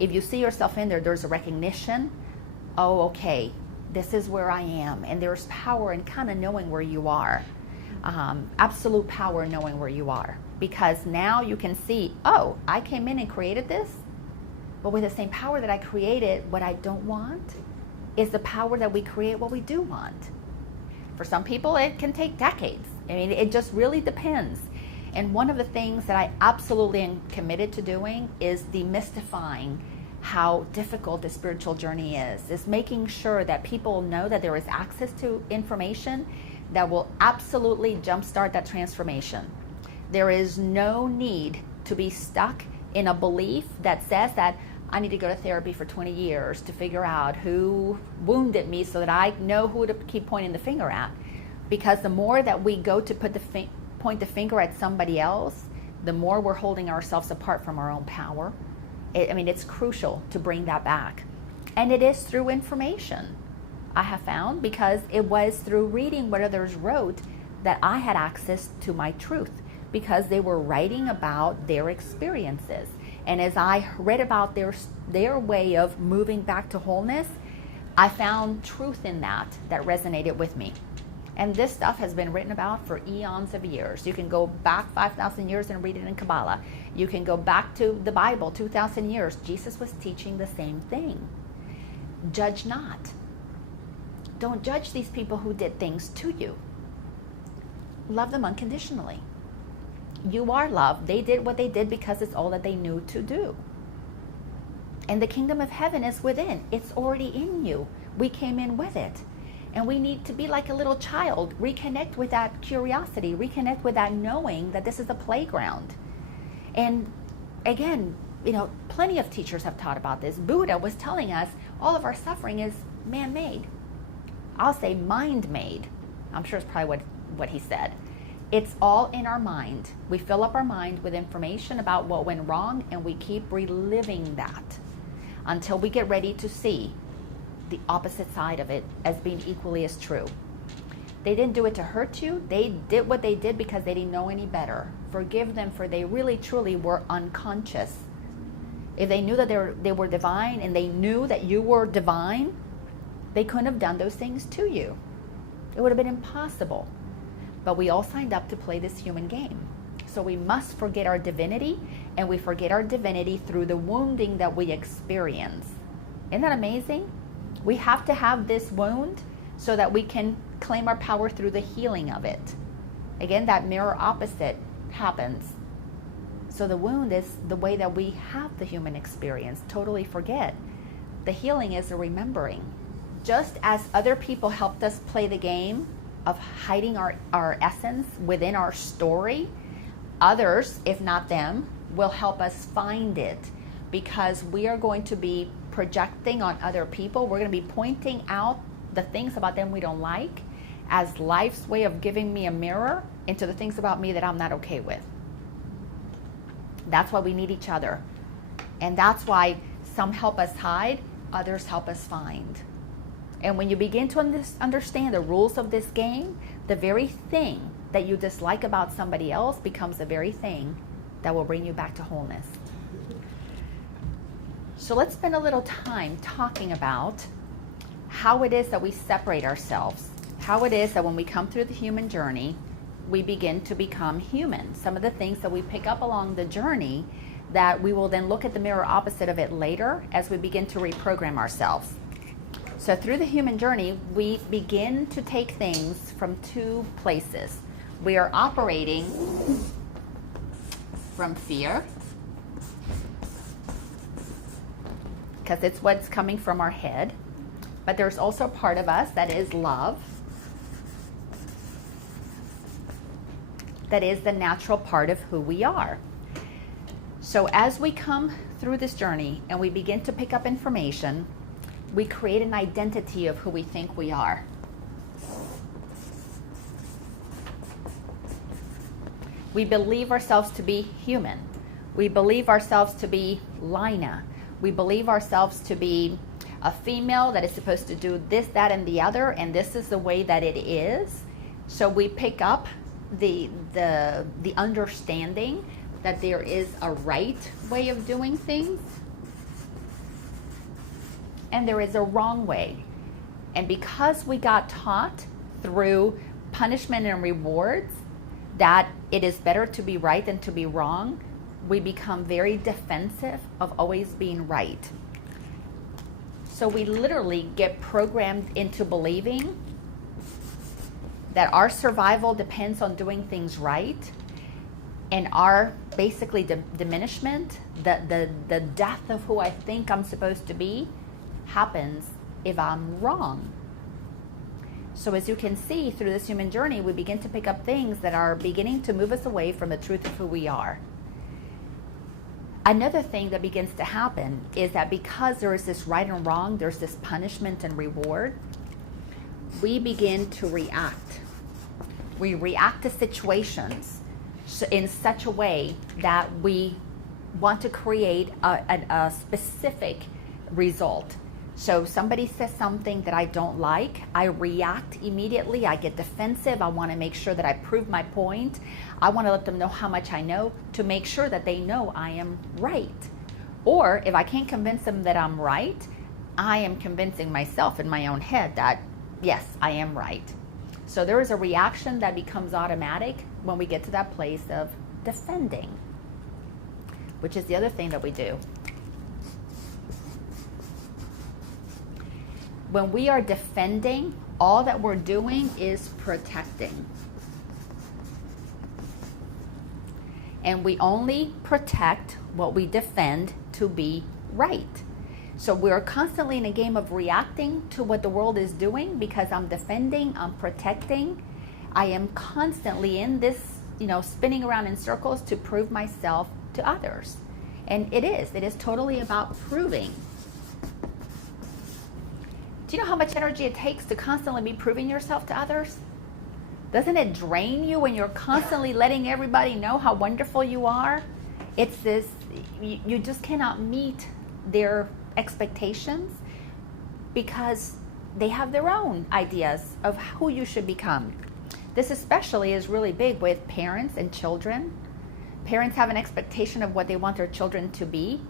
If you see yourself in there, there's a recognition. Oh, okay, this is where I am. And there's power in kind of knowing where you are. Absolute power in knowing where you are. Because now you can see, oh, I came in and created this. But with the same power that I created, what I don't want is the power that we create what we do want. For some people, it can take decades. I mean, it just really depends. And one of the things that I absolutely am committed to doing is demystifying how difficult the spiritual journey is making sure that people know that there is access to information that will absolutely jumpstart that transformation. There is no need to be stuck in a belief that says that I need to go to therapy for 20 years to figure out who wounded me so that I know who to keep pointing the finger at. Because the more that we go to point the finger at somebody else, the more we're holding ourselves apart from our own power. It's crucial to bring that back. And it is through information, I have found, because it was through reading what others wrote that I had access to my truth, because they were writing about their experiences. And as I read about their way of moving back to wholeness, I found truth in that resonated with me. And this stuff has been written about for eons of years. You can go back 5,000 years and read it in Kabbalah. You can go back to the Bible, 2,000 years. Jesus was teaching the same thing. Judge not. Don't judge these people who did things to you. Love them unconditionally. You are loved. They did what they did because it's all that they knew to do. And the kingdom of heaven is within. It's already in you. We came in with it. And we need to be like a little child, reconnect with that curiosity, reconnect with that knowing that this is a playground. And again, plenty of teachers have taught about this. Buddha was telling us all of our suffering is man-made. I'll say mind-made. I'm sure it's probably what he said. It's all in our mind. We fill up our mind with information about what went wrong, and we keep reliving that until we get ready to see the opposite side of it as being equally as true. They didn't do it to hurt you. They did what they did because they didn't know any better. Forgive them, for they really truly were unconscious. If they knew that they were divine and they knew that you were divine, they couldn't have done those things to you. It would have been impossible. But we all signed up to play this human game. So we must forget our divinity, and we forget our divinity through the wounding that we experience. Isn't that amazing? We have to have this wound so that we can claim our power through the healing of it. Again, that mirror opposite happens. So the wound is the way that we have the human experience. Totally forget. The healing is the remembering. Just as other people helped us play the game of hiding our essence within our story, others, if not them, will help us find it, because we are going to be projecting on other people. We're going to be pointing out the things about them we don't like as life's way of giving me a mirror into the things about me that I'm not okay with. That's why we need each other. And that's why some help us hide, others help us find. And when you begin to understand the rules of this game, the very thing that you dislike about somebody else becomes the very thing that will bring you back to wholeness. So let's spend a little time talking about how it is that we separate ourselves, how it is that when we come through the human journey, we begin to become human. Some of the things that we pick up along the journey that we will then look at the mirror opposite of it later as we begin to reprogram ourselves. So through the human journey, we begin to take things from two places. We are operating from fear, because it's what's coming from our head. But there's also a part of us that is love. That is the natural part of who we are. So as we come through this journey and we begin to pick up information, we create an identity of who we think we are. We believe ourselves to be human. We believe ourselves to be Lina. We believe ourselves to be a female that is supposed to do this, that, and the other, and this is the way that it is. So we pick up the understanding that there is a right way of doing things. and there is a wrong way. And because we got taught through punishment and rewards that it is better to be right than to be wrong, we become very defensive of always being right. So we literally get programmed into believing that our survival depends on doing things right, and our basically diminishment, the death of who I think I'm supposed to be, happens if I'm wrong. So as you can see through this human journey, we begin to pick up things that are beginning to move us away from the truth of who we are. Another thing that begins to happen is that because there is this right and wrong, there's this punishment and reward, we begin to react. We react to situations in such a way that we want to create a specific result. So somebody says something that I don't like, I react immediately, I get defensive, I want to make sure that I prove my point. I want to let them know how much I know to make sure that they know I am right. Or if I can't convince them that I'm right, I am convincing myself in my own head that, yes, I am right. So there is a reaction that becomes automatic when we get to that place of defending, which is the other thing that we do. When we are defending, all that we're doing is protecting. And we only protect what we defend to be right. So we're constantly in a game of reacting to what the world is doing because I'm defending, I'm protecting. I am constantly in this, spinning around in circles to prove myself to others. And it is totally about proving. Do you know how much energy it takes to constantly be proving yourself to others? Doesn't it drain you when you're constantly letting everybody know how wonderful you are? It's this, you just cannot meet their expectations because they have their own ideas of who you should become. This especially is really big with parents and children. Parents have an expectation of what they want their children to be.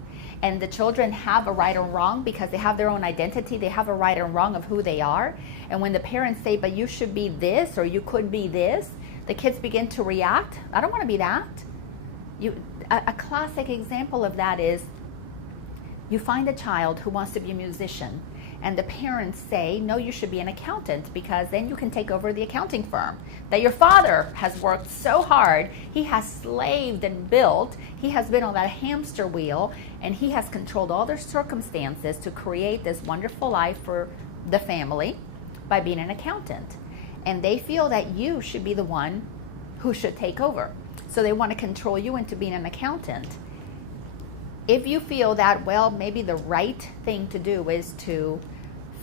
And the children have a right or wrong because they have their own identity. They have a right or wrong of who they are. And when the parents say, but you should be this or you could be this, the kids begin to react. I don't want to be that. A classic example of that is you find a child who wants to be a musician and the parents say, no, you should be an accountant because then you can take over the accounting firm that your father has worked so hard. He has slaved and built. He has been on that hamster wheel and he has controlled all their circumstances to create this wonderful life for the family by being an accountant. And they feel that you should be the one who should take over. So they want to control you into being an accountant. If you feel that, well, maybe the right thing to do is to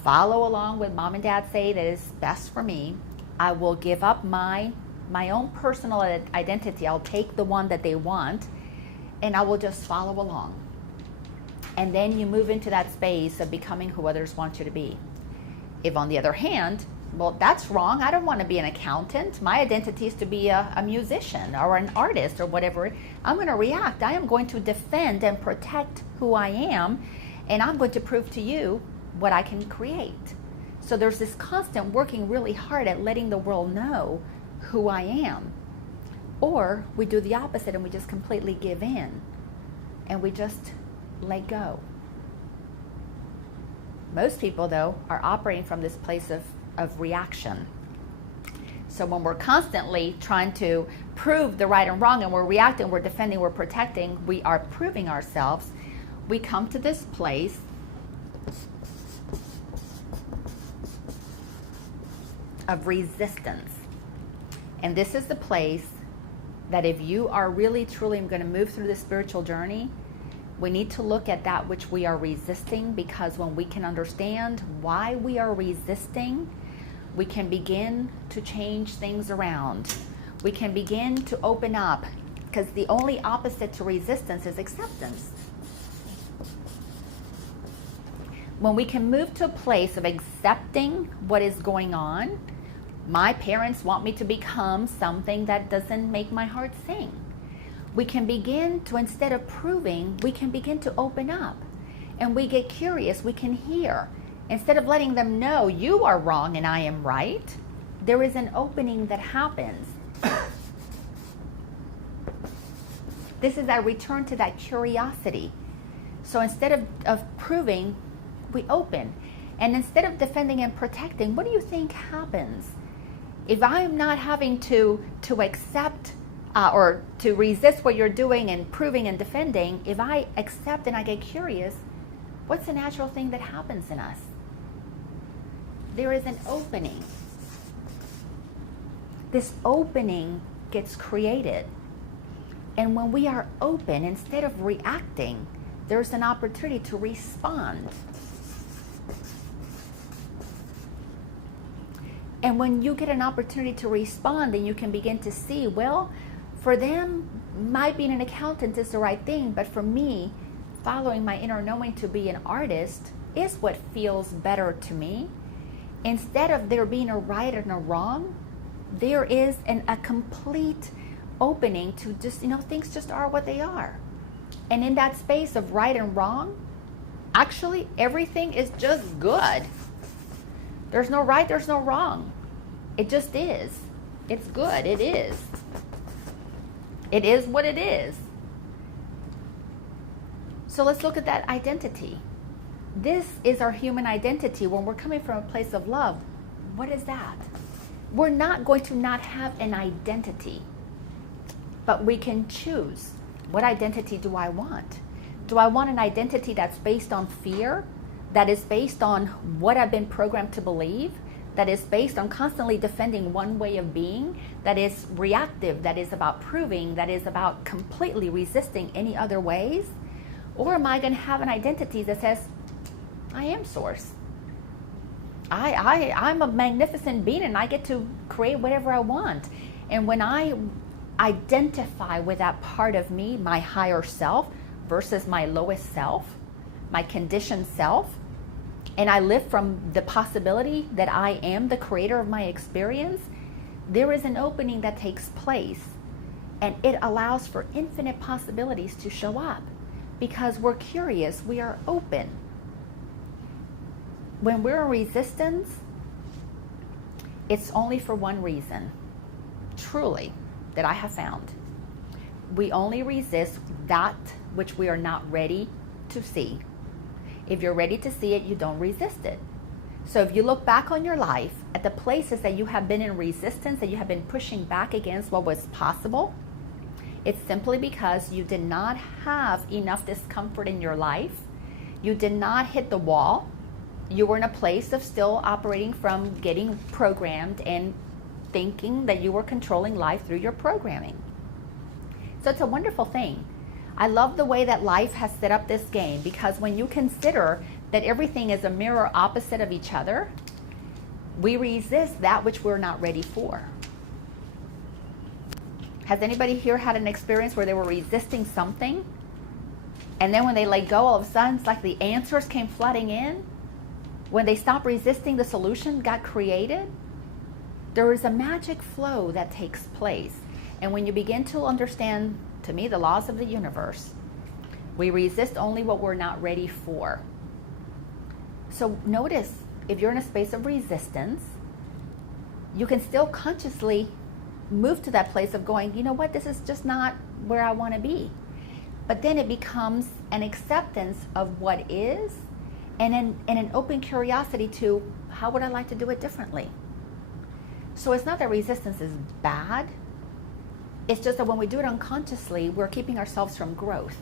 follow along with mom and dad say that is best for me, I will give up my own personal identity. I'll take the one that they want and I will just follow along. And then you move into that space of becoming who others want you to be. If on the other hand, well, that's wrong. I don't want to be an accountant. My identity is to be a musician or an artist or whatever. I'm going to react. I am going to defend and protect who I am, and I'm going to prove to you what I can create. So there's this constant working really hard at letting the world know who I am. Or we do the opposite and we just completely give in and we just let go. Most people, though, are operating from this place of reaction. So when we're constantly trying to prove the right and wrong and we're reacting, we're defending, we're protecting, we are proving ourselves, we come to this place of resistance. And this is the place that if you are really truly going to move through the spiritual journey, we need to look at that which we are resisting, because when we can understand why we are resisting, we can begin to change things around. We can begin to open up, because the only opposite to resistance is acceptance. When we can move to a place of accepting what is going on, my parents want me to become something that doesn't make my heart sing. We can begin to, instead of proving, we can begin to open up and we get curious, we can hear. Instead of letting them know you are wrong and I am right, there is an opening that happens. This is that return to that curiosity. So instead of proving, we open. And instead of defending and protecting, what do you think happens? If I'm not having to accept or to resist what you're doing and proving and defending, if I accept and I get curious, what's the natural thing that happens in us? There is an opening. This opening gets created. And when we are open, instead of reacting, there's an opportunity to respond. And when you get an opportunity to respond, then you can begin to see, well, for them, my being an accountant is the right thing, but for me, following my inner knowing to be an artist is what feels better to me. Instead of there being a right and a wrong, there is a complete opening to just, things just are what they are. And in that space of right and wrong, actually everything is just good. There's no right, there's no wrong. It just is. It's good, it is. It is what it is. So let's look at that identity. This is our human identity. When we're coming from a place of love, what is that? We're not going to not have an identity, but we can choose. What identity do I want? Do I want an identity that's based on fear, that is based on what I've been programmed to believe, that is based on constantly defending one way of being, that is reactive, that is about proving, that is about completely resisting any other ways? Or am I going to have an identity that says, I am source. I'm a magnificent being and I get to create whatever I want. And when I identify with that part of me, my higher self versus my lowest self, my conditioned self, and I live from the possibility that I am the creator of my experience, there is an opening that takes place. And it allows for infinite possibilities to show up because we're curious, we are open. When we're in resistance, it's only for one reason, truly, that I have found. We only resist that which we are not ready to see. If you're ready to see it, you don't resist it. So if you look back on your life at the places that you have been in resistance, that you have been pushing back against what was possible, it's simply because you did not have enough discomfort in your life. You did not hit the wall. You were in a place of still operating from getting programmed and thinking that you were controlling life through your programming. So it's a wonderful thing. I love the way that life has set up this game, because when you consider that everything is a mirror opposite of each other, we resist that which we're not ready for. Has anybody here had an experience where they were resisting something, and then when they let go, all of a sudden it's like the answers came flooding in? When they stopped resisting, the solution got created? There is a magic flow that takes place. And when you begin to understand, to me, the laws of the universe, we resist only what we're not ready for. So notice, if you're in a space of resistance, you can still consciously move to that place of going, you know what, this is just not where I want to be. But then it becomes an acceptance of what is, and an open curiosity to, how would I like to do it differently? So it's not that resistance is bad. It's just that when we do it unconsciously, we're keeping ourselves from growth.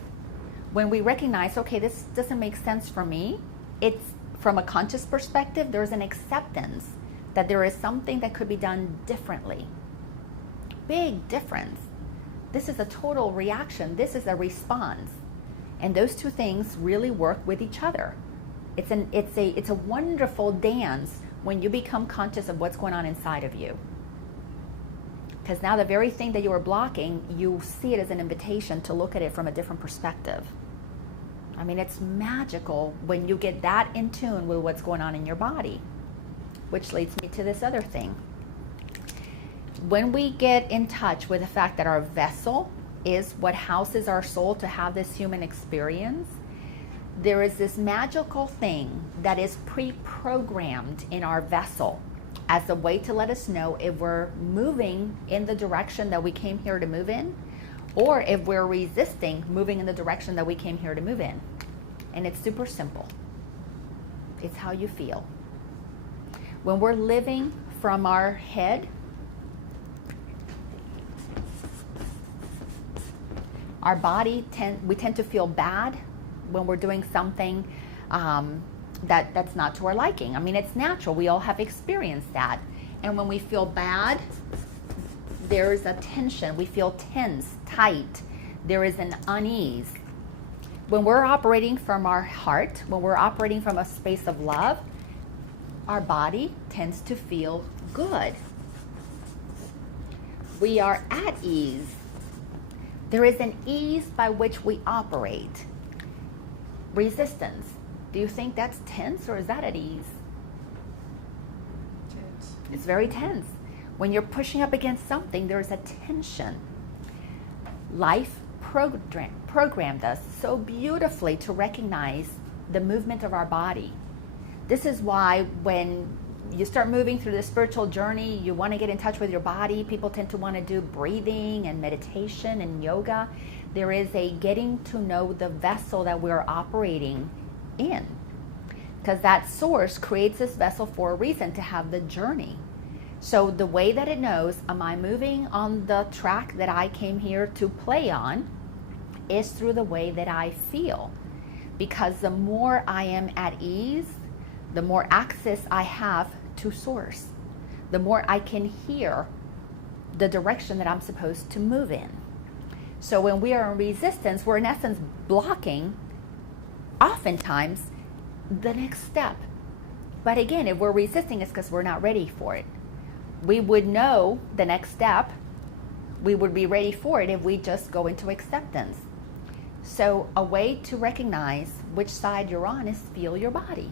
When we recognize, okay, this doesn't make sense for me, it's from a conscious perspective, there's an acceptance that there is something that could be done differently. Big difference. This is a total reaction. This is a response. And those two things really work with each other. It's a wonderful dance when you become conscious of what's going on inside of you. Because now the very thing that you were blocking, you see it as an invitation to look at it from a different perspective. I mean, it's magical when you get that in tune with what's going on in your body. Which leads me to this other thing. When we get in touch with the fact that our vessel is what houses our soul to have this human experience, there is this magical thing that is pre-programmed in our vessel as a way to let us know if we're moving in the direction that we came here to move in, or if we're resisting moving in the direction that we came here to move in. And it's super simple. It's how you feel. When we're living from our head, our body we tend to feel bad when we're doing something that's not to our liking. I mean, it's natural. We all have experienced that. And when we feel bad, there's a tension. We feel tense, tight. There is an unease. When we're operating from our heart, when we're operating from a space of love, our body tends to feel good. We are at ease. There is an ease by which we operate. Resistance. Do you think that's tense, or is that at ease? Tense. It's very tense. When you're pushing up against something, there's a tension. Life programmed us so beautifully to recognize the movement of our body. This is why when you start moving through the spiritual journey, you want to get in touch with your body. People tend to want to do breathing and meditation and yoga. There is a getting to know the vessel that we're operating in, because that source creates this vessel for a reason, to have the journey. So the way that it knows, am I moving on the track that I came here to play on, is through the way that I feel. Because the more I am at ease, the more access I have to source, the more I can hear the direction that I'm supposed to move in. So when we are in resistance, we're in essence blocking, oftentimes, the next step. But again, if we're resisting, it's because we're not ready for it. We would know the next step. We would be ready for it if we just go into acceptance. So a way to recognize which side you're on is feel your body.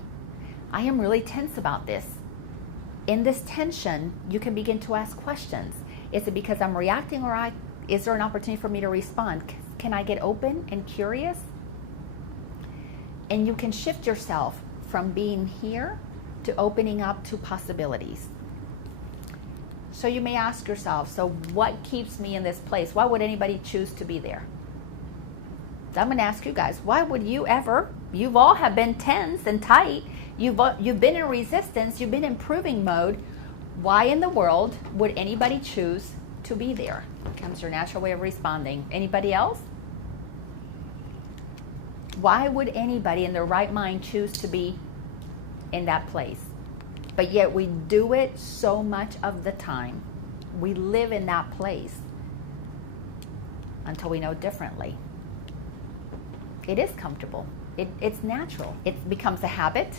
I am really tense about this. In this tension, you can begin to ask questions. Is it because I'm reacting, or is there an opportunity for me to respond? Can I get open and curious? And you can shift yourself from being here to opening up to possibilities. So you may ask yourself, so what keeps me in this place? Why would anybody choose to be there? So I'm going to ask you guys, why would you ever? You've all have been tense and tight. You've been in resistance. You've been in proving mode. Why in the world would anybody choose to be there? Comes your natural way of responding. Anybody else? Why would anybody in their right mind choose to be in that place? But yet we do it so much of the time. We live in that place until we know differently. It is comfortable. It's natural. It becomes a habit.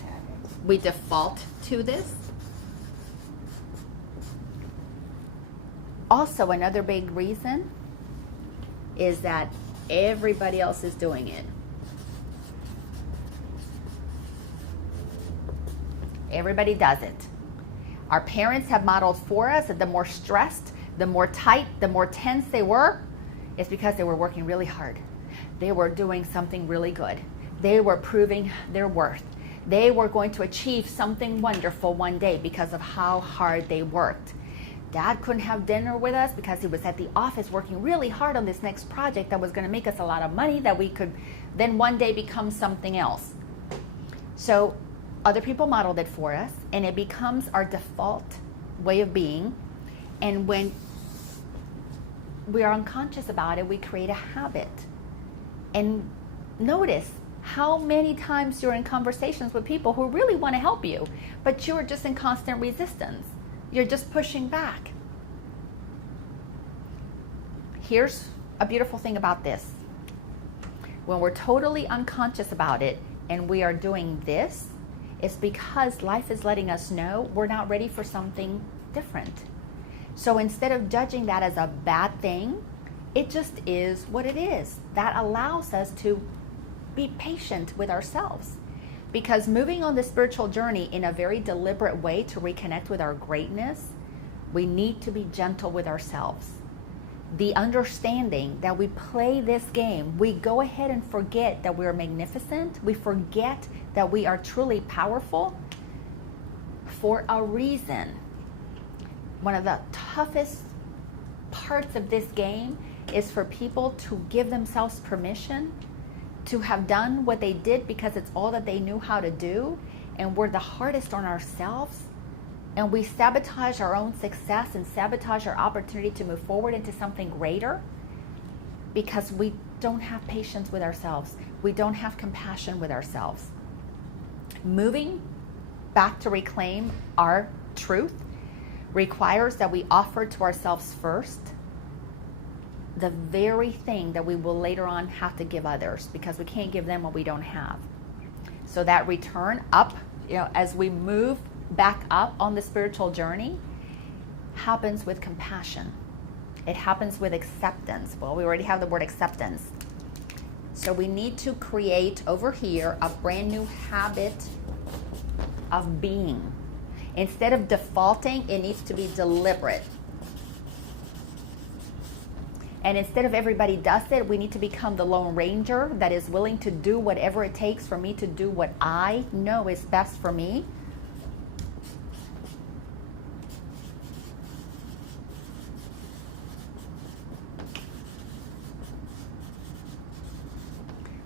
We default to this. Also, another big reason is that everybody else is doing it. Everybody does it. Our parents have modeled for us that the more stressed, the more tight, the more tense they were, it's because they were working really hard. They were doing something really good. They were proving their worth. They were going to achieve something wonderful one day because of how hard they worked. Dad couldn't have dinner with us because he was at the office working really hard on this next project that was going to make us a lot of money that we could then one day become something else. So other people modeled it for us, and it becomes our default way of being. And when we are unconscious about it, we create a habit. And notice how many times you're in conversations with people who really want to help you, but you're just in constant resistance. You're just pushing back. Here's a beautiful thing about this. When we're totally unconscious about it and we are doing this, it's because life is letting us know we're not ready for something different. So instead of judging that as a bad thing, it just is what it is. That allows us to be patient with ourselves. Because moving on the spiritual journey in a very deliberate way to reconnect with our greatness, we need to be gentle with ourselves. the understanding that we play this game, we go ahead and forget that we're magnificent. We forget that we are truly powerful for a reason. One of the toughest parts of this game is for people to give themselves permission to have done what they did because it's all that they knew how to do, and we're the hardest on ourselves, and we sabotage our own success and sabotage our opportunity to move forward into something greater because we don't have patience with ourselves. We don't have compassion with ourselves. Moving back to reclaim our truth requires that we offer to ourselves first the very thing that we will later on have to give others, because we can't give them what we don't have. So that return up, as we move back up on the spiritual journey, happens with compassion. It happens with acceptance. Well, we already have the word acceptance. So we need to create over here a brand new habit of being. Instead of defaulting, it needs to be deliberate. And instead of everybody does it, we need to become the Lone Ranger that is willing to do whatever it takes for me to do what I know is best for me.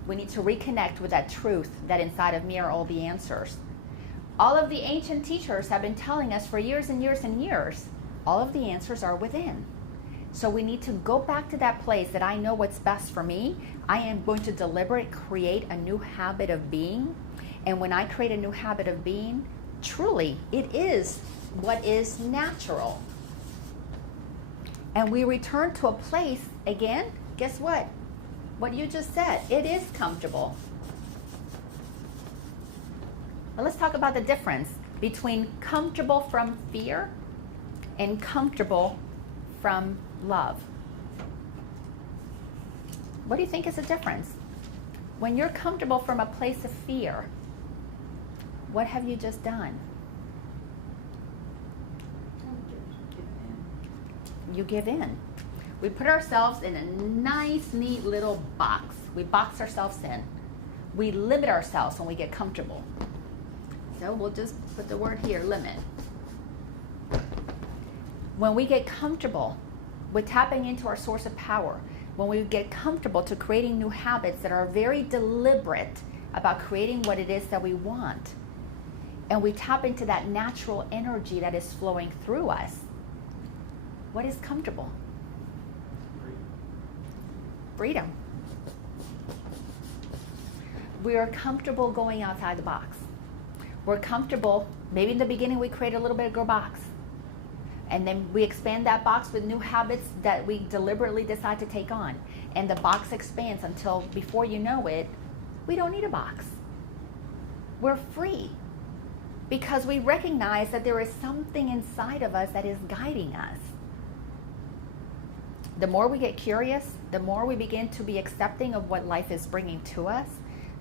We need to reconnect with that truth that inside of me are all the answers. All of the ancient teachers have been telling us for years and years and years, all of the answers are within. So we need to go back to that place that I know what's best for me. I am going to deliberately create a new habit of being. And when I create a new habit of being, truly, it is what is natural. And we return to a place, again, guess what? What you just said, it is comfortable. But let's talk about the difference between comfortable from fear and comfortable from love. What do you think is the difference? When you're comfortable from a place of fear, what have you just done? You give in. We put ourselves in a nice, neat little box. We box ourselves in. We limit ourselves when we get comfortable. So we'll just put the word here, limit. When we get comfortable with tapping into our source of power, when we get comfortable to creating new habits that are very deliberate about creating what it is that we want, and we tap into that natural energy that is flowing through us, what is comfortable? Freedom. We are comfortable going outside the box. We're comfortable, maybe in the beginning we create a little bit of a box, and then we expand that box with new habits that we deliberately decide to take on. And the box expands until before you know it, we don't need a box. We're free because we recognize that there is something inside of us that is guiding us. The more we get curious, the more we begin to be accepting of what life is bringing to us,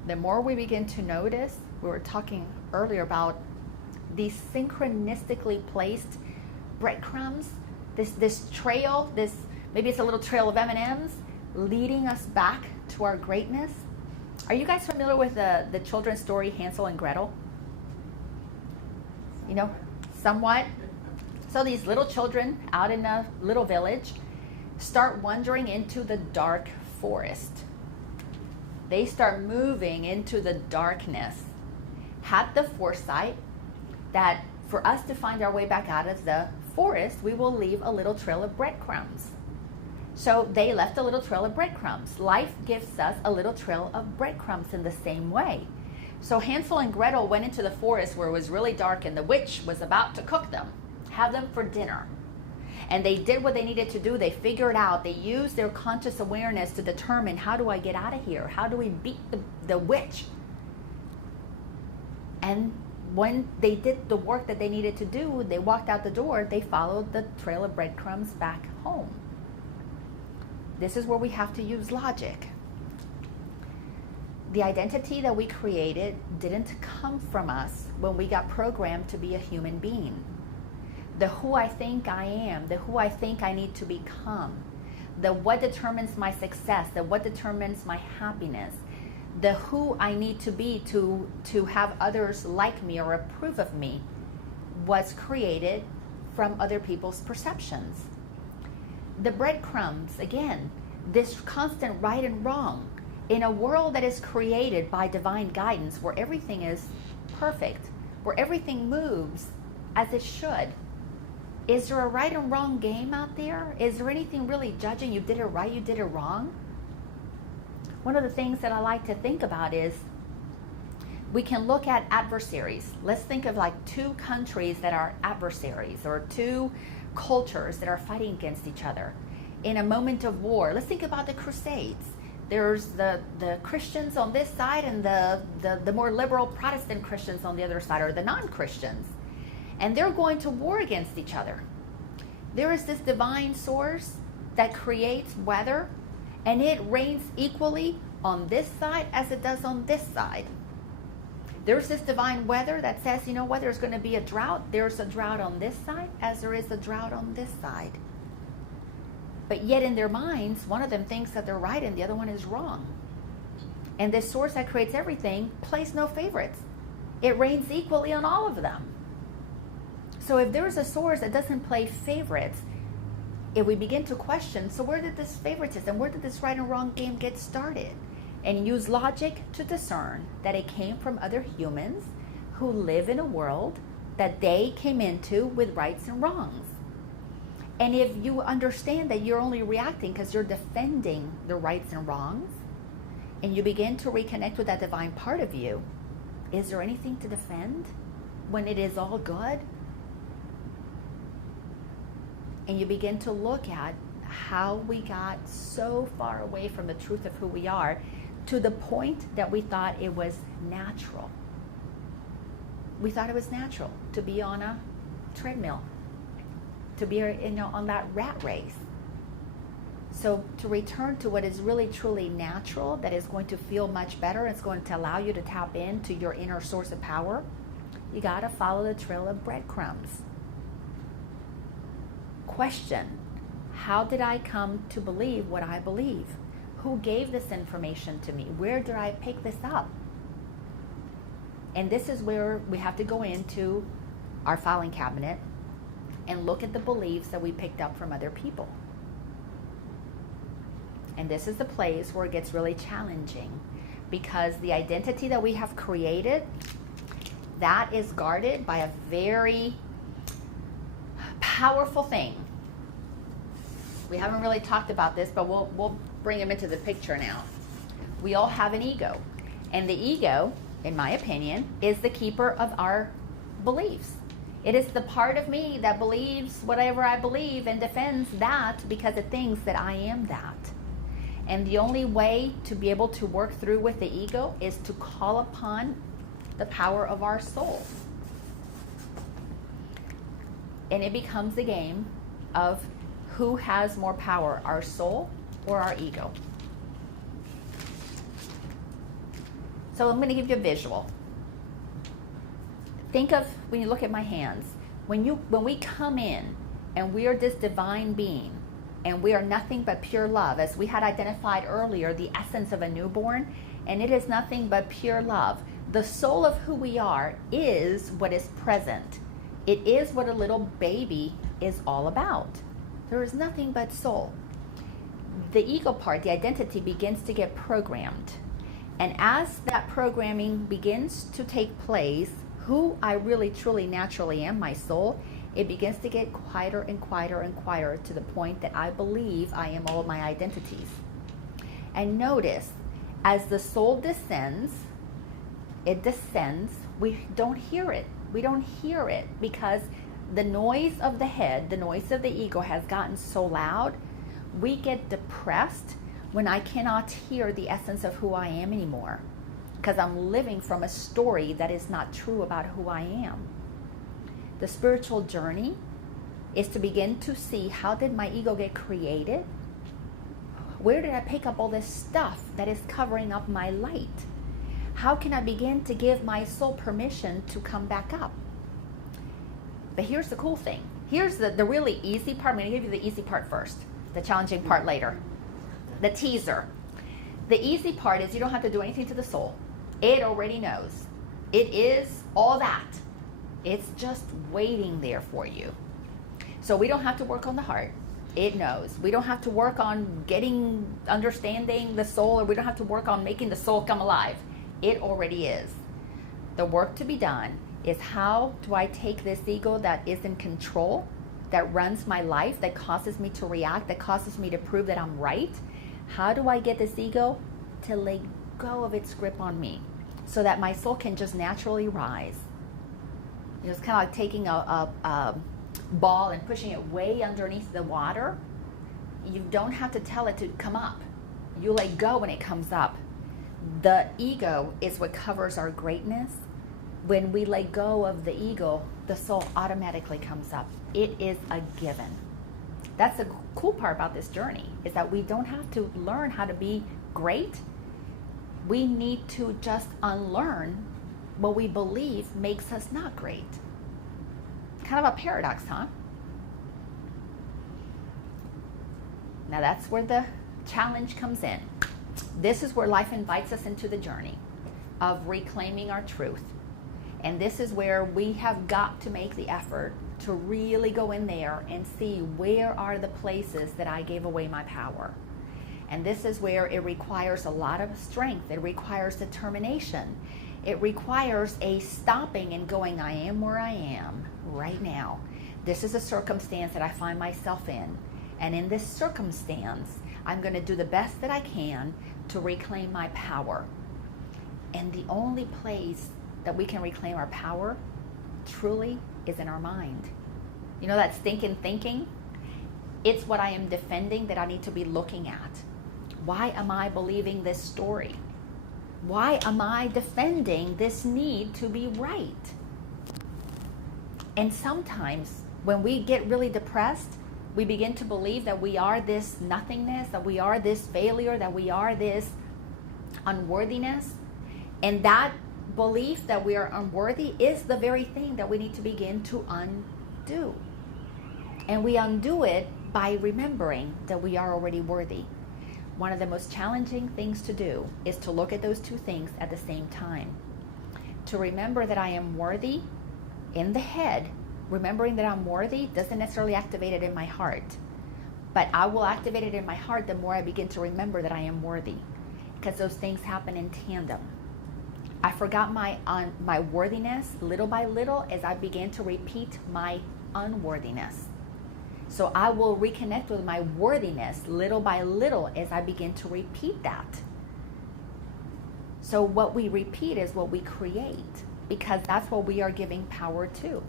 the more we begin to notice. We were talking earlier about these synchronistically placed breadcrumbs, this trail, maybe it's a little trail of M&Ms leading us back to our greatness. Are you guys familiar with the children's story Hansel and Gretel? You know, somewhat. So these little children out in a little village start wandering into the dark forest. They start moving into the darkness. Had the foresight that for us to find our way back out of the forest, we will leave a little trail of breadcrumbs. So they left a little trail of breadcrumbs. Life gives us a little trail of breadcrumbs in the same way. So Hansel and Gretel went into the forest where it was really dark and the witch was about to cook them, have them for dinner. And they did what they needed to do. They figured out, they used their conscious awareness to determine, how do I get out of here? How do we beat the witch? And when they did the work that they needed to do, they walked out the door, they followed the trail of breadcrumbs back home. This is where we have to use logic. The identity that we created didn't come from us when we got programmed to be a human being. The who I think I am, the who I think I need to become, the what determines my success, the what determines my happiness, the who I need to be to have others like me or approve of me, was created from other people's perceptions. The breadcrumbs, again, this constant right and wrong, in a world that is created by divine guidance, where everything is perfect, where everything moves as it should. Is there a right and wrong game out there? Is there anything really judging you did it right, you did it wrong? One of the things that I like to think about is we can look at adversaries. Let's think of like two countries that are adversaries, or two cultures that are fighting against each other. In a moment of war, let's think about the Crusades. There's the Christians on this side and the more liberal Protestant Christians on the other side, or the non-Christians. And they're going to war against each other. There is this divine source that creates weather, and it rains equally on this side as it does on this side. There's this divine weather that says, you know what, there's going to be a drought. There's a drought on this side as there is a drought on this side. But yet in their minds, one of them thinks that they're right and the other one is wrong. And this source that creates everything plays no favorites. It rains equally on all of them. So if there's a source that doesn't play favorites, if we begin to question, so where did this favoritism, where did this right and wrong game get started? And use logic to discern that it came from other humans who live in a world that they came into with rights and wrongs. And if you understand that you're only reacting because you're defending the rights and wrongs, and you begin to reconnect with that divine part of you, is there anything to defend when it is all good? And you begin to look at how we got so far away from the truth of who we are, to the point that we thought it was natural. We thought it was natural to be on a treadmill, to be, on that rat race. So to return to what is really truly natural, that is going to feel much better, it's going to allow you to tap into your inner source of power, you got to follow the trail of breadcrumbs. Question: how did I come to believe what I believe? Who gave this information to me? Where did I pick this up? And this is where we have to go into our filing cabinet and look at the beliefs that we picked up from other people. And this is the place where it gets really challenging, because the identity that we have created, that is guarded by a very powerful thing. We haven't really talked about this, but we'll bring them into the picture now. We all have an ego. And the ego, in my opinion, is the keeper of our beliefs. It is the part of me that believes whatever I believe and defends that because it thinks that I am that. And the only way to be able to work through with the ego is to call upon the power of our soul. And it becomes a game of who has more power, our soul or our ego. So I'm going to give you a visual. Think of when you look at my hands. When we come in and we are this divine being, and we are nothing but pure love, as we had identified earlier, the essence of a newborn, and it is nothing but pure love. The soul of who we are is what is present. It is what a little baby is all about. There is nothing but soul. The ego part, the identity, begins to get programmed. And as that programming begins to take place, who I really truly naturally am, my soul, it begins to get quieter and quieter and quieter, to the point that I believe I am all my identities. And notice, as the soul descends, it descends, we don't hear it. We don't hear it because the noise of the head, the noise of the ego has gotten so loud, we get depressed when I cannot hear the essence of who I am anymore, because I'm living from a story that is not true about who I am. The spiritual journey is to begin to see, how did my ego get created? Where did I pick up all this stuff that is covering up my light? How can I begin to give my soul permission to come back up? But here's the cool thing. Here's the really easy part. I'm going to give you the easy part first. The challenging part later. The teaser. The easy part is you don't have to do anything to the soul. It already knows. It is all that. It's just waiting there for you. So we don't have to work on the heart. It knows. We don't have to work on understanding the soul, or we don't have to work on making the soul come alive. It already is. The work to be done is, how do I take this ego that is in control, that runs my life, that causes me to react, that causes me to prove that I'm right? How do I get this ego to let go of its grip on me so that my soul can just naturally rise? You know, it's kind of like taking a ball and pushing it way underneath the water. You don't have to tell it to come up. You let go when it comes up. The ego is what covers our greatness. When we let go of the ego, the soul automatically comes up. It is a given. That's the cool part about this journey, is that we don't have to learn how to be great. We need to just unlearn what we believe makes us not great. Kind of a paradox, huh? Now that's where the challenge comes in. This is where life invites us into the journey of reclaiming our truth. And this is where we have got to make the effort to really go in there and see, where are the places that I gave away my power. And this is where it requires a lot of strength. It requires determination. It requires a stopping and going, I am where I am right now. This is a circumstance that I find myself in. And in this circumstance, I'm going to do the best that I can to reclaim my power. And the only place that we can reclaim our power truly is in our mind. You know that stinking thinking? It's what I am defending that I need to be looking at. Why am I believing this story? Why am I defending this need to be right? And sometimes when we get really depressed, we begin to believe that we are this nothingness, that we are this failure, that we are this unworthiness. And that belief that we are unworthy is the very thing that we need to begin to undo. And we undo it by remembering that we are already worthy. One of the most challenging things to do is to look at those two things at the same time. To remember that I am worthy in the head, remembering that I'm worthy doesn't necessarily activate it in my heart. But I will activate it in my heart the more I begin to remember that I am worthy, because those things happen in tandem. I forgot my worthiness little by little as I began to repeat my unworthiness. So I will reconnect with my worthiness little by little as I begin to repeat that. So what we repeat is what we create, because that's what we are giving power to.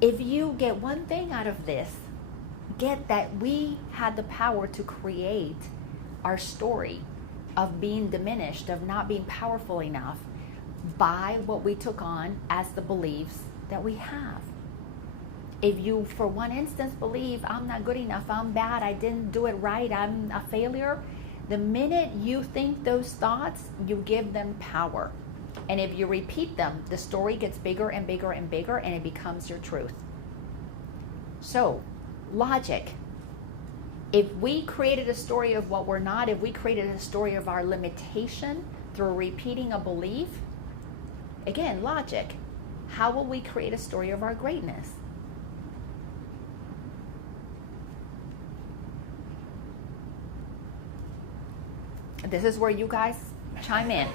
If you get one thing out of this, get that we had the power to create our story of being diminished, of not being powerful enough, by what we took on as the beliefs that we have. If you, for one instance, believe I'm not good enough, I'm bad, I didn't do it right, I'm a failure, the minute you think those thoughts, you give them power. And if you repeat them, the story gets bigger and bigger and bigger, and it becomes your truth. So, logic. If we created a story of what we're not, if we created a story of our limitation through repeating a belief, again, logic. How will we create a story of our greatness? This is where you guys chime in.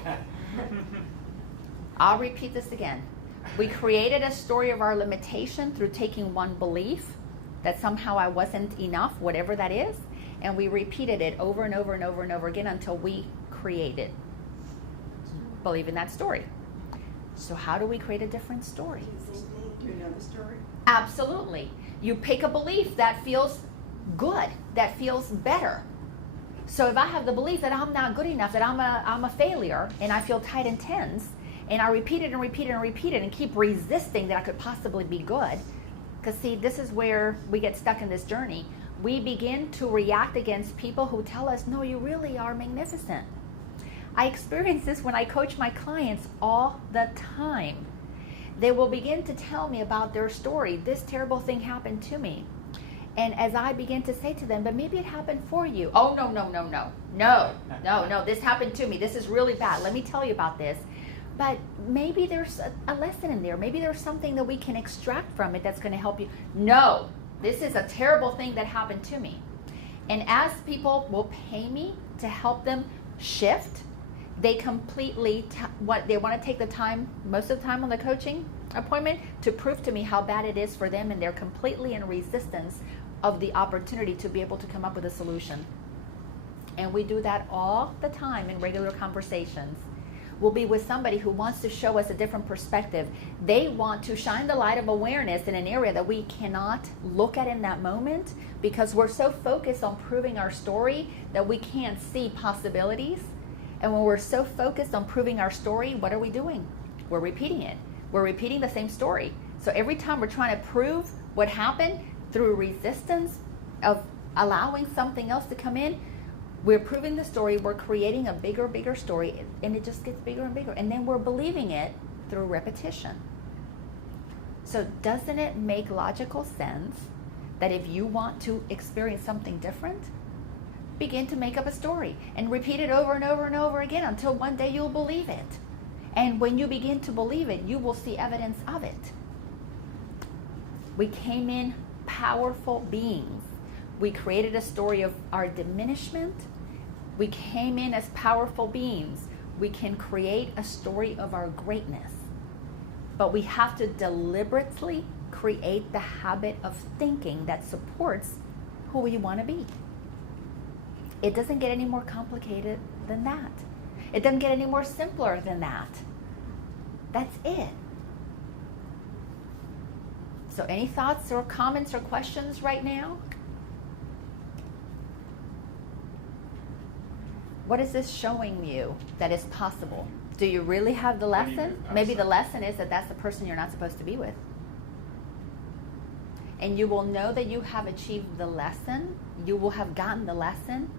I'll repeat this again. We created a story of our limitation through taking one belief, that somehow I wasn't enough, whatever that is, and we repeated it over and over and over and over again until we created, believe in that story. So how do we create a different story? Do another story? Absolutely. You pick a belief that feels good, that feels better. So if I have the belief that I'm not good enough, that I'm a failure, and I feel tight and tense, and I repeat it and repeat it and repeat it and keep resisting that I could possibly be good, because see, this is where we get stuck in this journey. We begin to react against people who tell us, no, you really are magnificent. I experience this when I coach my clients all the time. They will begin to tell me about their story. This terrible thing happened to me. And as I begin to say to them, but maybe it happened for you. Oh, no, this happened to me. This is really bad. Let me tell you about this. But maybe there's a lesson in there. Maybe there's something that we can extract from it that's going to help you. No, this is a terrible thing that happened to me. And as people will pay me to help them shift, they completely, they want to take the time, most of the time on the coaching appointment, to prove to me how bad it is for them, and they're completely in resistance of the opportunity to be able to come up with a solution. And we do that all the time in regular conversations. We'll be with somebody who wants to show us a different perspective. They want to shine the light of awareness in an area that we cannot look at in that moment because we're so focused on proving our story that we can't see possibilities. And when we're so focused on proving our story, what are we doing? We're repeating it. We're repeating the same story. So every time we're trying to prove what happened through resistance of allowing something else to come in, we're proving the story, we're creating a bigger story, and it just gets bigger and bigger. And then we're believing it through repetition. So doesn't it make logical sense that if you want to experience something different, begin to make up a story and repeat it over and over and over again until one day you'll believe it. And when you begin to believe it, you will see evidence of it. We came in powerful beings. We created a story of our diminishment. We came in as powerful beings. We can create a story of our greatness. But we have to deliberately create the habit of thinking that supports who we want to be. It doesn't get any more complicated than that. It doesn't get any more simpler than that. That's it. So any thoughts or comments or questions right now? What is this showing you that is possible? Do you really have the lesson? Maybe the lesson is that that's the person you're not supposed to be with. And you will know that you have achieved the lesson. You will have gotten the lesson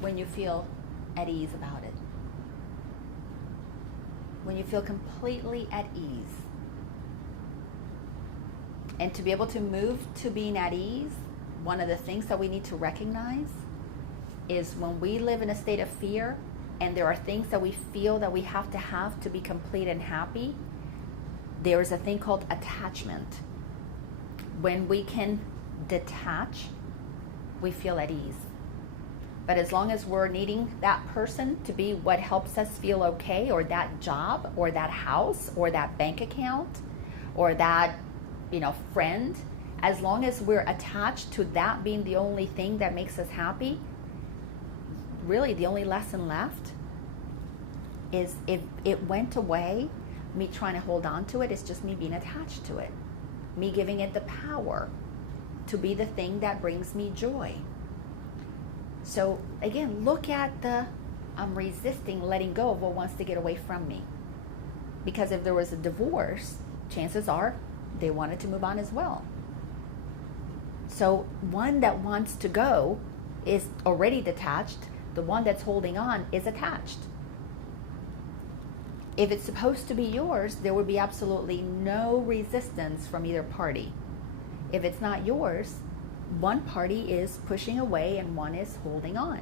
when you feel at ease about it. When you feel completely at ease. And to be able to move to being at ease, one of the things that we need to recognize is when we live in a state of fear and there are things that we feel that we have to be complete and happy, there is a thing called attachment. When we can detach, we feel at ease. But as long as we're needing that person to be what helps us feel okay, or that job, or that house, or that bank account, or that, friend, as long as we're attached to that being the only thing that makes us happy, really the only lesson left is if it went away, me trying to hold on to it, it's just me being attached to it. Me giving it the power to be the thing that brings me joy. So again, look at I'm resisting letting go of what wants to get away from me. Because if there was a divorce, chances are they wanted to move on as well. So one that wants to go is already detached. The one that's holding on is attached. If it's supposed to be yours, there would be absolutely no resistance from either party. If it's not yours, one party is pushing away and one is holding on.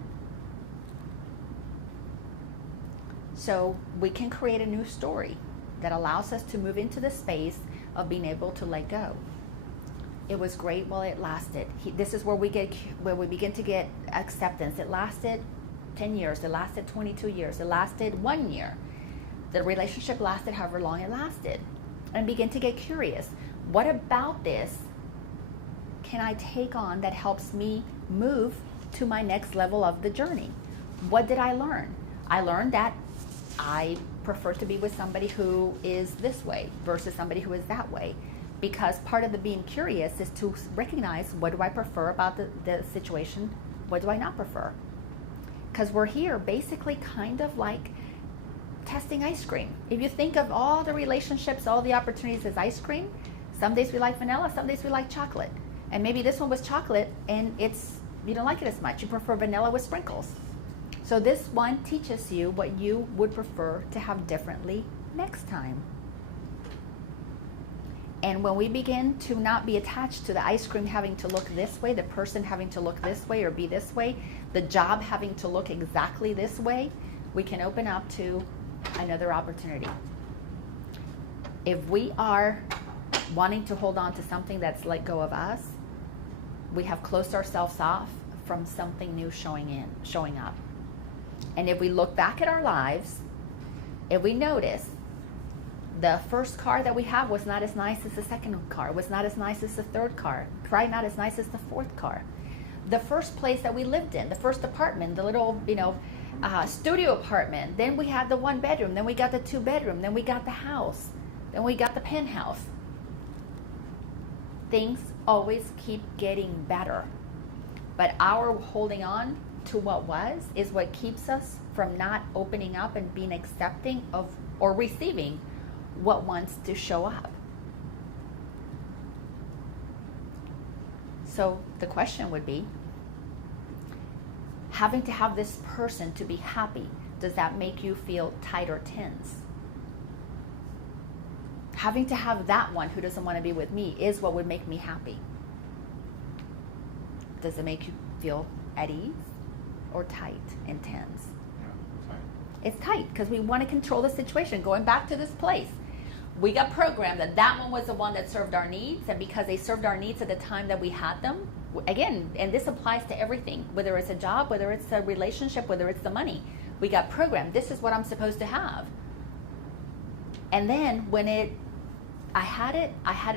So we can create a new story that allows us to move into the space of being able to let go. It was great while it lasted. This is where we begin to get acceptance. It lasted 10 years. It lasted 22 years. It lasted 1 year. The relationship lasted however long it lasted. And begin to get curious. What about this can I take on that helps me move to my next level of the journey? What did I learn? I learned that I prefer to be with somebody who is this way versus somebody who is that way. Because part of the being curious is to recognize, what do I prefer about the situation? What do I not prefer? Because we're here basically kind of like testing ice cream. If you think of all the relationships, all the opportunities as ice cream, some days we like vanilla, some days we like chocolate. And maybe this one was chocolate and you don't like it as much. You prefer vanilla with sprinkles. So this one teaches you what you would prefer to have differently next time. And when we begin to not be attached to the ice cream having to look this way, the person having to look this way or be this way, the job having to look exactly this way, we can open up to another opportunity. If we are wanting to hold on to something that's let go of us, we have closed ourselves off from something new showing up. And if we look back at our lives, if we notice the first car that we have was not as nice as the second car, was not as nice as the third car, probably not as nice as the fourth car. The first place that we lived in, the first apartment, the little, studio apartment, then we had the 1 bedroom, then we got the 2 bedroom, then we got the house, then we got the penthouse. Things always keep getting better. But our holding on to what was is what keeps us from not opening up and being accepting of or receiving what wants to show up. So the question would be, having to have this person to be happy, does that make you feel tight or tense? Having to have that one who doesn't want to be with me is what would make me happy. Does it make you feel at ease or tight and tense? Yeah, tight. It's tight because we want to control the situation. Going back to this place, we got programmed that that one was the one that served our needs, and because they served our needs at the time that we had them, again, and this applies to everything, whether it's a job, whether it's a relationship, whether it's the money, we got programmed. This is what I'm supposed to have. And then when I had it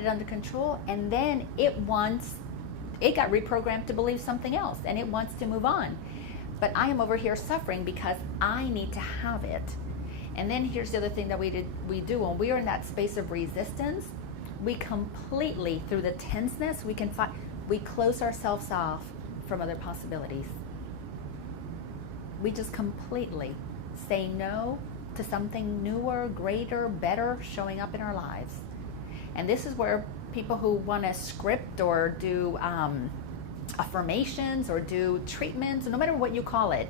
under control, and then it got reprogrammed to believe something else, and it wants to move on. But I am over here suffering because I need to have it. And then here's the other thing that we do when we are in that space of resistance, we completely, through the tenseness, we close ourselves off from other possibilities. We just completely say no to something newer, greater, better showing up in our lives. And this is where people who want to script or do affirmations or do treatments, no matter what you call it,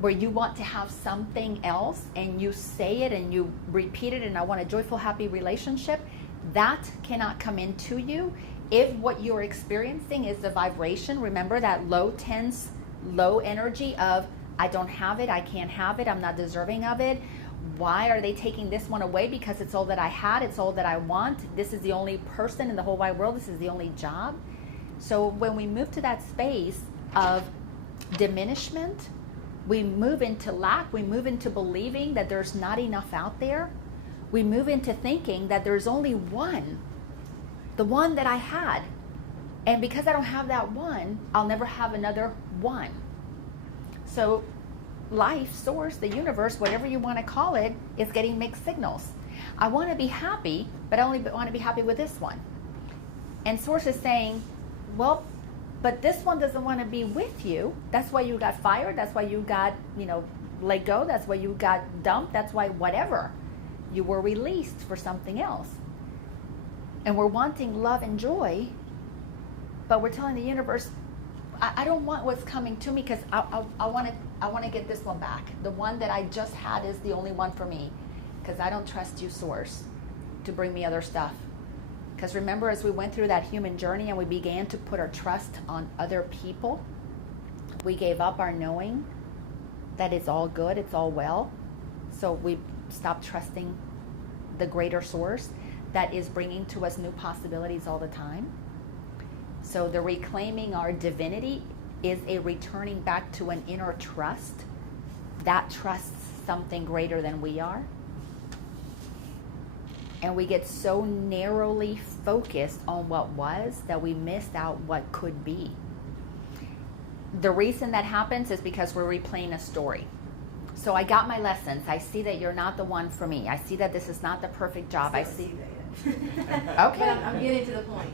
where you want to have something else and you say it and you repeat it, and I want a joyful, happy relationship, that cannot come into you if what you're experiencing is the vibration. Remember that low, tense, low energy of, I don't have it, I can't have it, I'm not deserving of it. Why are they taking this one away? Because it's all that I had, it's all that I want. This is the only person in the whole wide world, this is the only job. So when we move to that space of diminishment, we move into lack, we move into believing that there's not enough out there. We move into thinking that there's only one, the one that I had. And because I don't have that one, I'll never have another one. So life, source, the universe, whatever you want to call it, is getting mixed signals. I want to be happy, but I only want to be happy with this one. And source is saying, well, but this one doesn't want to be with you. That's why you got fired. That's why you got, let go. That's why you got dumped. That's why whatever. You were released for something else. And we're wanting love and joy, but we're telling the universe, I don't want what's coming to me because I want to get this one back. The one that I just had is the only one for me because I don't trust you, source, to bring me other stuff. Because remember, as we went through that human journey and we began to put our trust on other people, we gave up our knowing that it's all good, it's all well. So we stopped trusting the greater source that is bringing to us new possibilities all the time. So the reclaiming our divinity is a returning back to an inner trust that trusts something greater than we are. And we get so narrowly focused on what was that we missed out what could be. The reason that happens is because we're replaying a story. So I got my lessons. I see that you're not the one for me. I see that this is not the perfect job. I see that. Okay. But I'm getting to the point.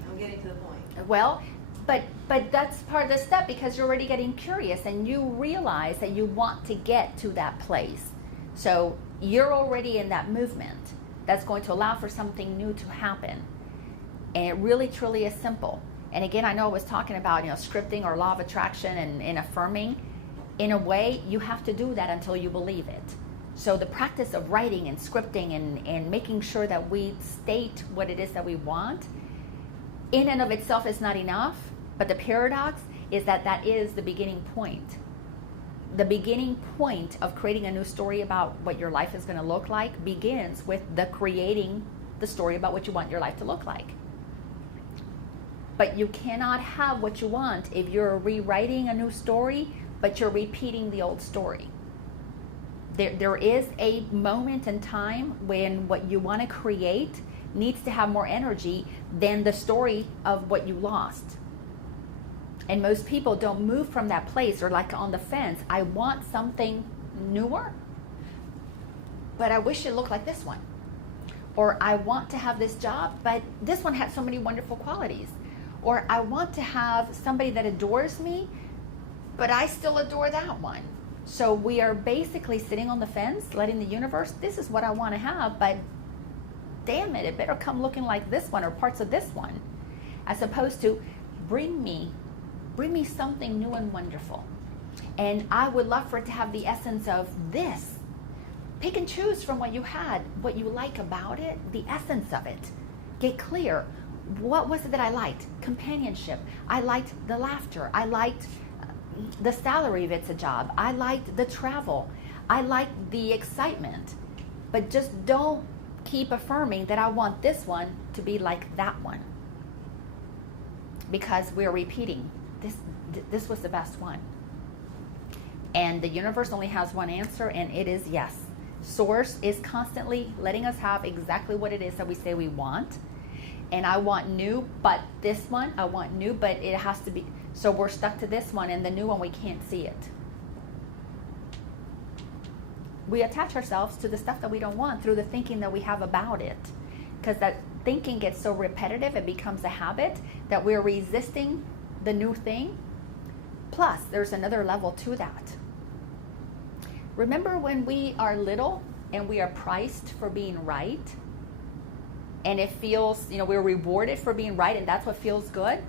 Well, but that's part of the step because you're already getting curious and you realize that you want to get to that place. So you're already in that movement that's going to allow for something new to happen. And it really, truly is simple. And again, I know I was talking about, scripting or law of attraction and affirming. In a way, you have to do that until you believe it. So the practice of writing and scripting and making sure that we state what it is that we want, in and of itself is not enough, but the paradox is that that is the beginning point. The beginning point of creating a new story about what your life is going to look like begins with the creating the story about what you want your life to look like. But you cannot have what you want if you're rewriting a new story, but you're repeating the old story. There is a moment in time when what you want to create needs to have more energy than the story of what you lost. And most people don't move from that place, or like on the fence. I want something newer, but I wish it looked like this one. Or I want to have this job, but this one had so many wonderful qualities. Or I want to have somebody that adores me, but I still adore that one. So we are basically sitting on the fence, letting the universe, this is what I want to have, but damn it better come looking like this one or parts of this one. As opposed to, bring me something new and wonderful. And I would love for it to have the essence of this. Pick and choose from what you had, what you like about it, the essence of it. Get clear. What was it that I liked? Companionship. I liked the laughter. I liked the salary if it's a job. I liked the travel. I liked the excitement. But just don't keep affirming that I want this one to be like that one. Because we're repeating. This was the best one. And the universe only has one answer, and it is yes. Source is constantly letting us have exactly what it is that we say we want. And I want new, but this one, I want new, but it has to be, so we're stuck to this one, and the new one, we can't see it. We attach ourselves to the stuff that we don't want through the thinking that we have about it. Because that thinking gets so repetitive, it becomes a habit that we're resisting the new thing. Plus, there's another level to that. Remember when we are little and we are priced for being right? And it feels, we're rewarded for being right, and that's what feels good.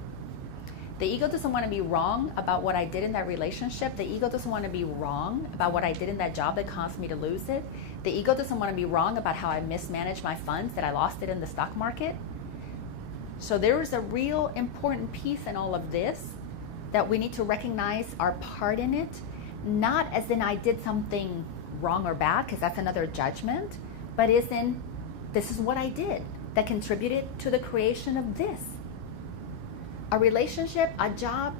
The ego doesn't want to be wrong about what I did in that relationship. The ego doesn't want to be wrong about what I did in that job that caused me to lose it. The ego doesn't want to be wrong about how I mismanaged my funds, that I lost it in the stock market. So there is a real important piece in all of this that we need to recognize our part in it, not as in I did something wrong or bad, because that's another judgment, but is in this is what I did that contributed to the creation of this. A relationship, a job,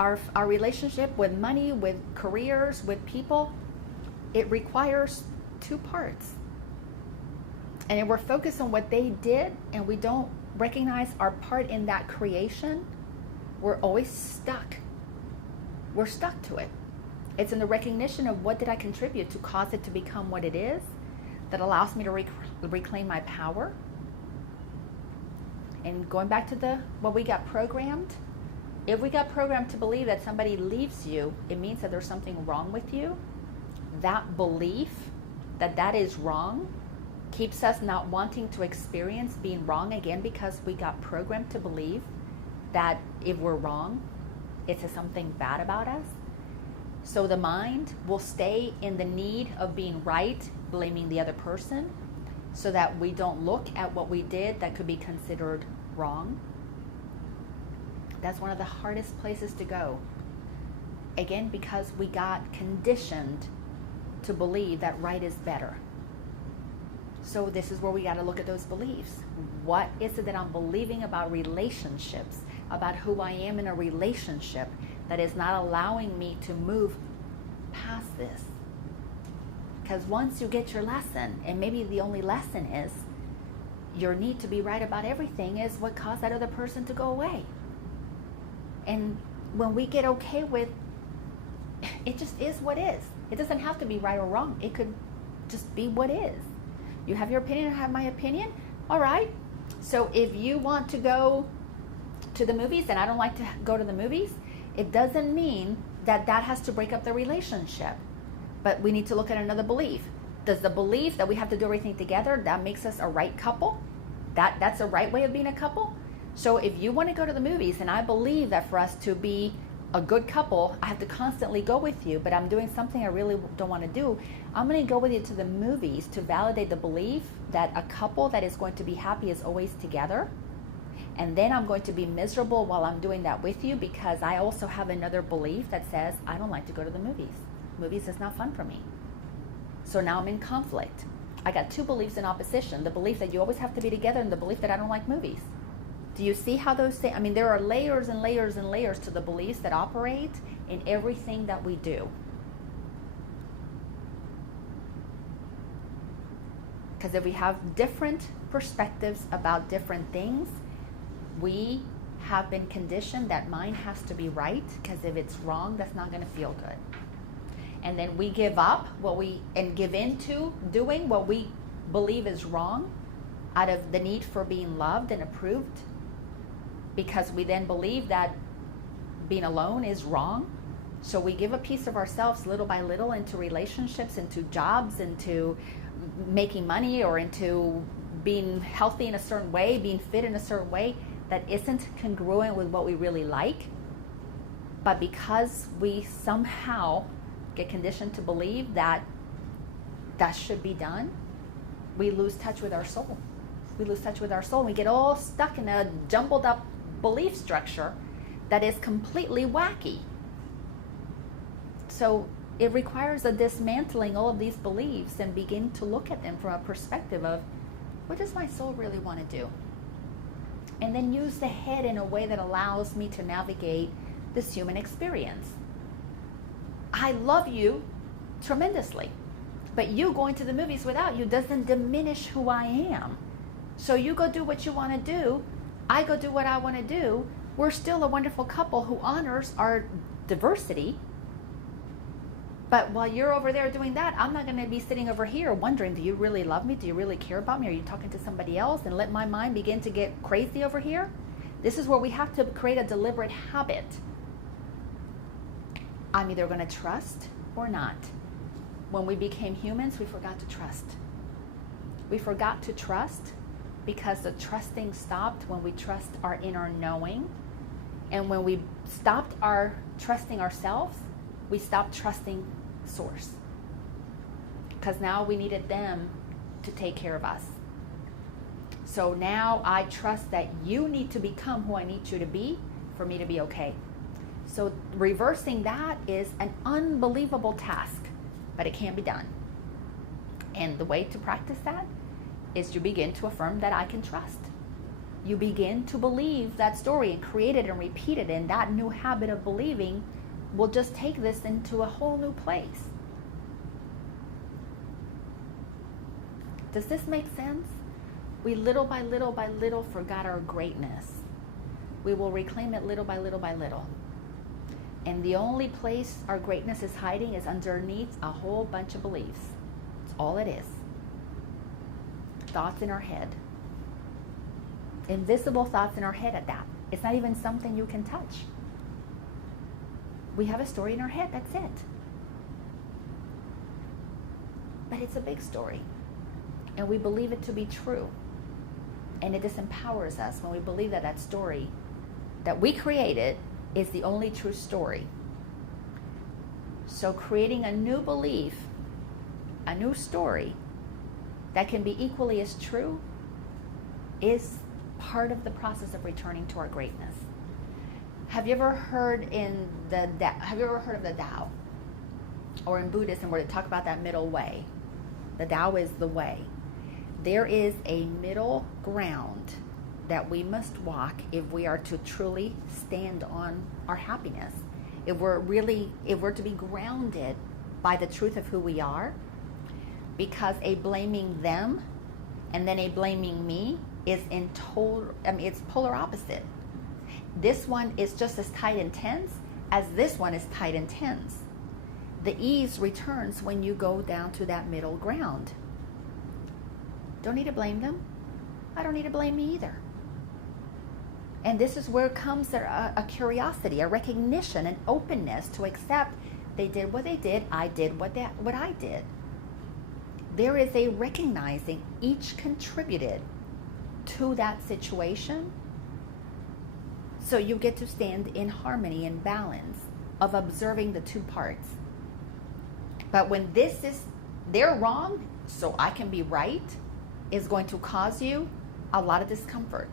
our relationship with money, with careers, with people, it requires two parts. And if we're focused on what they did and we don't recognize our part in that creation, we're always stuck. We're stuck to it. It's in the recognition of what did I contribute to cause it to become what it is that allows me to reclaim my power. And going back to what we got programmed, if we got programmed to believe that somebody leaves you, it means that there's something wrong with you. That belief that is wrong keeps us not wanting to experience being wrong again, because we got programmed to believe that if we're wrong, it's something bad about us. So the mind will stay in the need of being right, blaming the other person, so that we don't look at what we did that could be considered wrong. That's one of the hardest places to go. Again, because we got conditioned to believe that right is better. So this is where we got to look at those beliefs. What is it that I'm believing about relationships, about who I am in a relationship, that is not allowing me to move past this? Because once you get your lesson, and maybe the only lesson is your need to be right about everything is what caused that other person to go away. And when we get okay with, it just is what is. It doesn't have to be right or wrong. It could just be what is. You have your opinion, I have my opinion. All right. So if you want to go to the movies and I don't like to go to the movies, it doesn't mean that has to break up the relationship. But we need to look at another belief. Does the belief that we have to do everything together, that makes us a right couple? That's a right way of being a couple? So if you want to go to the movies, and I believe that for us to be a good couple, I have to constantly go with you, but I'm doing something I really don't want to do. I'm going to go with you to the movies to validate the belief that a couple that is going to be happy is always together. And then I'm going to be miserable while I'm doing that with you because I also have another belief that says I don't like to go to the movies. Movies is not fun for me. So now I'm in conflict. I got two beliefs in opposition. The belief that you always have to be together and the belief that I don't like movies. Do you see how those things, I mean, there are layers and layers and layers to the beliefs that operate in everything that we do. Because if we have different perspectives about different things, we have been conditioned that mine has to be right, because if it's wrong, that's not going to feel good. And then we give up and give into doing what we believe is wrong out of the need for being loved and approved, because we then believe that being alone is wrong. So we give a piece of ourselves little by little into relationships, into jobs, into making money, or into being healthy in a certain way, being fit in a certain way that isn't congruent with what we really like. But because we somehow get conditioned to believe that that should be done, we lose touch with our soul. We lose touch with our soul. We get all stuck in a jumbled up belief structure that is completely wacky. So it requires a dismantling all of these beliefs and begin to look at them from a perspective of, what does my soul really want to do? And then use the head in a way that allows me to navigate this human experience. I love you tremendously, but you going to the movies without you doesn't diminish who I am. So you go do what you want to do, I go do what I want to do. We're still a wonderful couple who honors our diversity. But while you're over there doing that, I'm not going to be sitting over here wondering, do you really love me? Do you really care about me? Are you talking to somebody else? And let my mind begin to get crazy over here? This is where we have to create a deliberate habit. I'm either going to trust or not. When we became humans, we forgot to trust. We forgot to trust because the trusting stopped when we trust our inner knowing. And when we stopped our trusting ourselves, we stopped trusting Source. Because now we needed them to take care of us. So now I trust that you need to become who I need you to be for me to be okay. So reversing that is an unbelievable task, but it can be done. And the way to practice that is you begin to affirm that I can trust. You begin to believe that story and create it and repeat it, and that new habit of believing will just take this into a whole new place. Does this make sense? We little by little forgot our greatness. We will reclaim it little by little by little. And the only place our greatness is hiding is underneath a whole bunch of beliefs. That's all it is. Thoughts in our head. Invisible thoughts in our head at that. It's not even something you can touch. We have a story in our head, that's it. But it's a big story. And we believe it to be true. And it disempowers us when we believe that that story that we created is the only true story. So creating a new belief, a new story that can be equally as true is part of the process of returning to our greatness. Have you ever heard of the Tao? Or in Buddhism where they talk about that middle way. The Tao is the way. There is a middle ground that we must walk if we are to truly stand on our happiness. If we're to be grounded by the truth of who we are, because a blaming them and then a blaming me is it's polar opposite. This one is just as tight and tense as this one is tight and tense. The ease returns when you go down to that middle ground. Don't need to blame them. I don't need to blame me either. And this is where comes a curiosity, a recognition, an openness to accept they did what they did, I did what I did. There is a recognizing each contributed to that situation So you get to stand in harmony and balance of observing the two parts. But when this is, they're wrong, so I can be right, is going to cause you a lot of discomfort.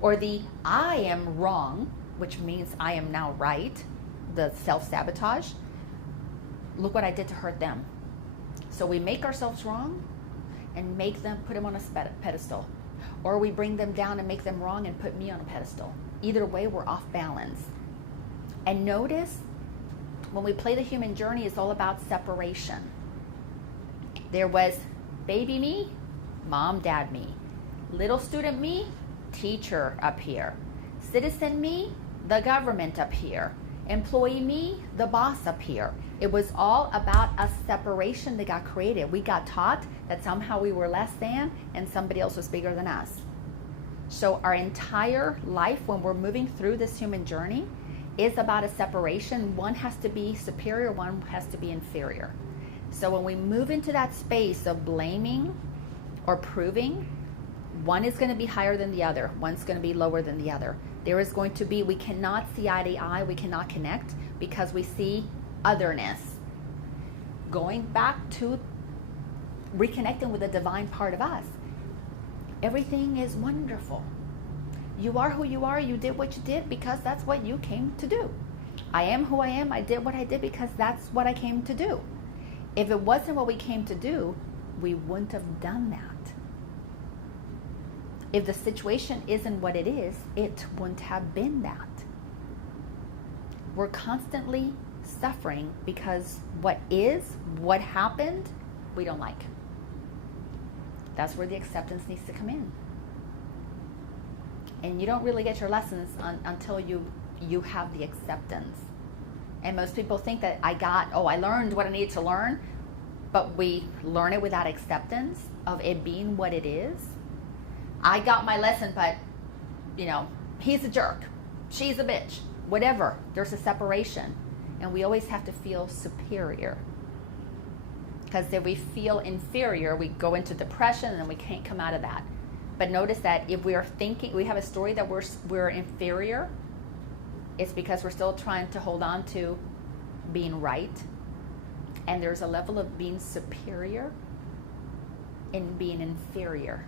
Or the I am wrong, which means I am now right, the self-sabotage. Look what I did to hurt them. So we make ourselves wrong and make them, put them on a pedestal. Or we bring them down and make them wrong and put me on a pedestal. Either way, we're off balance. And notice, when we play the human journey, it's all about separation. There was baby me, mom, dad me. Little student me, teacher up here. Citizen me, the government up here. Employee me, the boss up here. It was all about a separation that got created. We got taught that somehow we were less than and somebody else was bigger than us. So our entire life, when we're moving through this human journey, is about a separation. One has to be superior, one has to be inferior. So when we move into that space of blaming or proving, one is going to be higher than the other, one's going to be lower than the other. There is going to be, we cannot see eye to eye, we cannot connect because we see otherness. Going back to reconnecting with the divine part of us. Everything is wonderful. You are who you are, you did what you did because that's what you came to do. I am who I am, I did what I did because that's what I came to do. If it wasn't what we came to do, we wouldn't have done that. If the situation isn't what it is, it wouldn't have been that. We're constantly suffering because what is, what happened, we don't like. That's where the acceptance needs to come in. And you don't really get your lessons until you have the acceptance. And most people think that I learned what I needed to learn, but we learn it without acceptance of it being what it is. I got my lesson, but, he's a jerk. She's a bitch. Whatever. There's a separation. And we always have to feel superior. Because if we feel inferior, we go into depression and we can't come out of that. But notice that if we are thinking, we have a story that we're inferior, it's because we're still trying to hold on to being right. And there's a level of being superior in being inferior.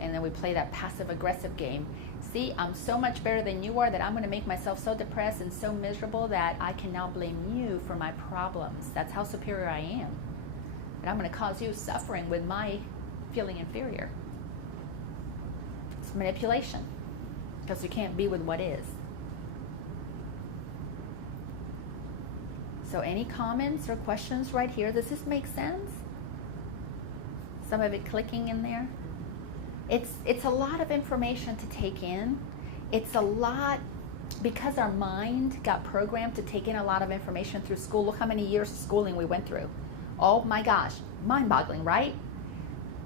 And then we play that passive-aggressive game. See, I'm so much better than you are that I'm going to make myself so depressed and so miserable that I can now blame you for my problems. That's how superior I am. And I'm going to cause you suffering with my feeling inferior. It's manipulation because you can't be with what is. So any comments or questions right here? Does this make sense? Some of it clicking in there? It's a lot of information to take in. It's a lot because our mind got programmed to take in a lot of information through school. Look how many years of schooling we went through. Oh my gosh, mind-boggling, right?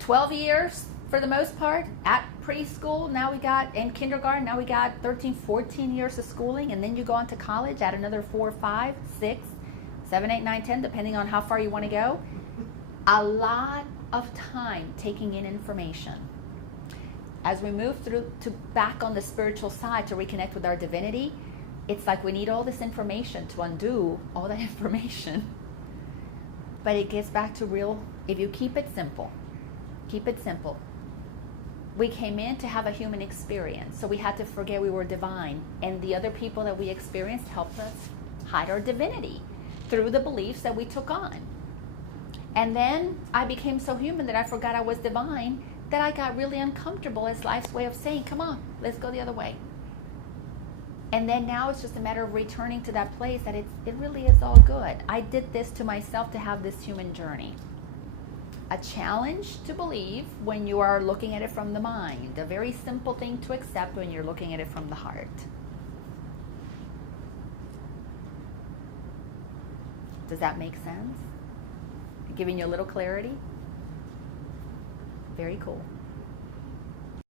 12 years for the most part at preschool. Now we got in kindergarten. Now we got 13, 14 years of schooling, and then you go on to college at another 4, 5, 6, 7, 8, 9, 10, depending on how far you want to go. A lot of time taking in information. As we move through to back on the spiritual side to reconnect with our divinity, it's like we need all this information to undo all that information. But it gets back to real, if you keep it simple, keep it simple. We came in to have a human experience, so we had to forget we were divine. And the other people that we experienced helped us hide our divinity through the beliefs that we took on. And then I became so human that I forgot I was divine, that I got really uncomfortable as life's way of saying, come on, let's go the other way. And then now it's just a matter of returning to that place that it really is all good. I did this to myself to have this human journey. A challenge to believe when you are looking at it from the mind. A very simple thing to accept when you're looking at it from the heart. Does that make sense? Giving you a little clarity? Very cool.